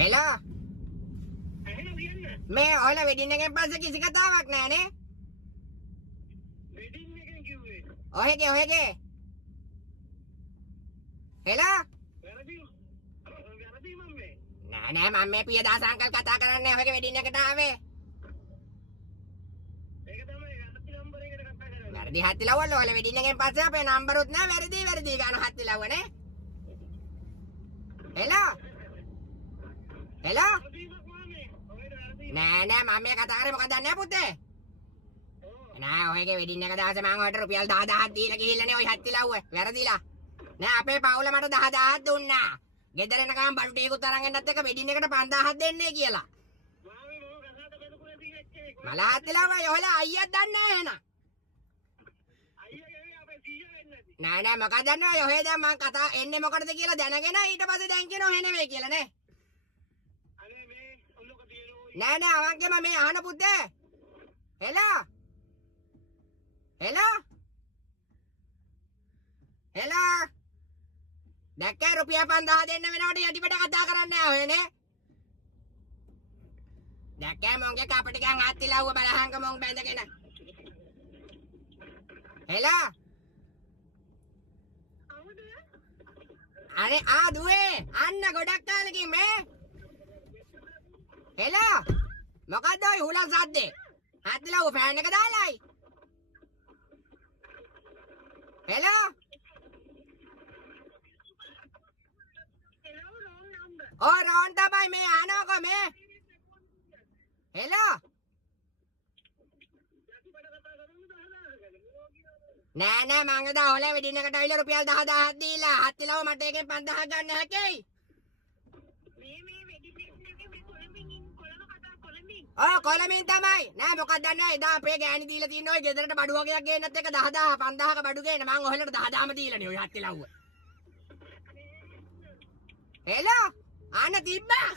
Hello මේ ඔයාලා wedding එකෙන් පස්සේ කිසි කතාවක් නැහනේ. වෙඩින් එකෙන් කිව්වේ. ඔහෙගේ හෙලෝ වැරදි මම්මේ. නෑ මම මේ පියදාස අංකල් කතා කරන්නේ ඔහෙගේ වෙඩින් එකට ආවේ. ඒක තමයි වැරදි නම්බර් එකට කතා කරන්නේ. වැරදි හත්තිලවල ඔයාලා වෙඩින් එකෙන් පස්සේ අපේ නම්බරුත් නෑ වැරදි ගාන හත්තිලවනේ. හෙලෝ නෑ මම මේ කතා කරේ මොකක්ද දන්නේ පුතේ? නෑ ඔයගේ වෙඩින් එක දවසේ මම ඔයාලට රුපියල් 10000ක් දීලා ගිහිල්ලානේ ඔය හත්තිලව්ව වැරදිලා. නෑ අපේ පවුල මට 10000ක් දුන්නා. ගෙදර එනකම් බඩු ටිකකුත් අරන් එන්නත් එක්ක වෙඩින් එකට 5000ක් දෙන්නේ කියලා. මල හත්තිලව්වයි ඔයාලා අයියක් දන්නේ නෑ එහෙනම්. නෑ මොකක්ද දන්නේ ඔය දැන් මම කතා එන්නේ මොකටද කියලා දැනගෙන ඊට පස්සේ දැන් කියනවා එහෙ නෙවෙයි කියලා නේ. නෑ අවංගෙම මේ අහන පුතේ. හෙලෝ දැක්කේ රුපියල් 5000 දෙන්න වෙනවට යටිපට කතා කරන්නේ ඔය නේ. දැක්කේ මොන්ගේ කප ටිකන් අත්තිලව්ව බලහංග මොන් බැඳගෙන. හෙලෝ අනේ දුවේ අන්න ගොඩක් කාලෙකින් මේ. හෙලෝ මොකද්ද ඔය හුලං සද්දේ? හත්තිලව්ව ෆෑන් එක දාලායි. හෙලෝ රෝන් තමයි මේ අහනකො මේ. හෙලෝ නෑ මං එදා ඔලේ වෙඩින් එකට අවිල රුපියල් 10000ක් දීලා හත්තිලව මට එකෙන් 5000ක් ගන්න හැකෙයි. කොළඹින් තමයි. නෑ මොකක්ද දන්නේ එදා අපේ ගෑණි දීලා තියෙන ඔය ගෙදරට බඩු වගේක් ගේන්නත් එක 10000 5000ක බඩු ගේන මං ඔහෙලට 10000ම දීලානේ ඔය හත්තිලව්ව. හෙලෝ අන්න තිබ්බා.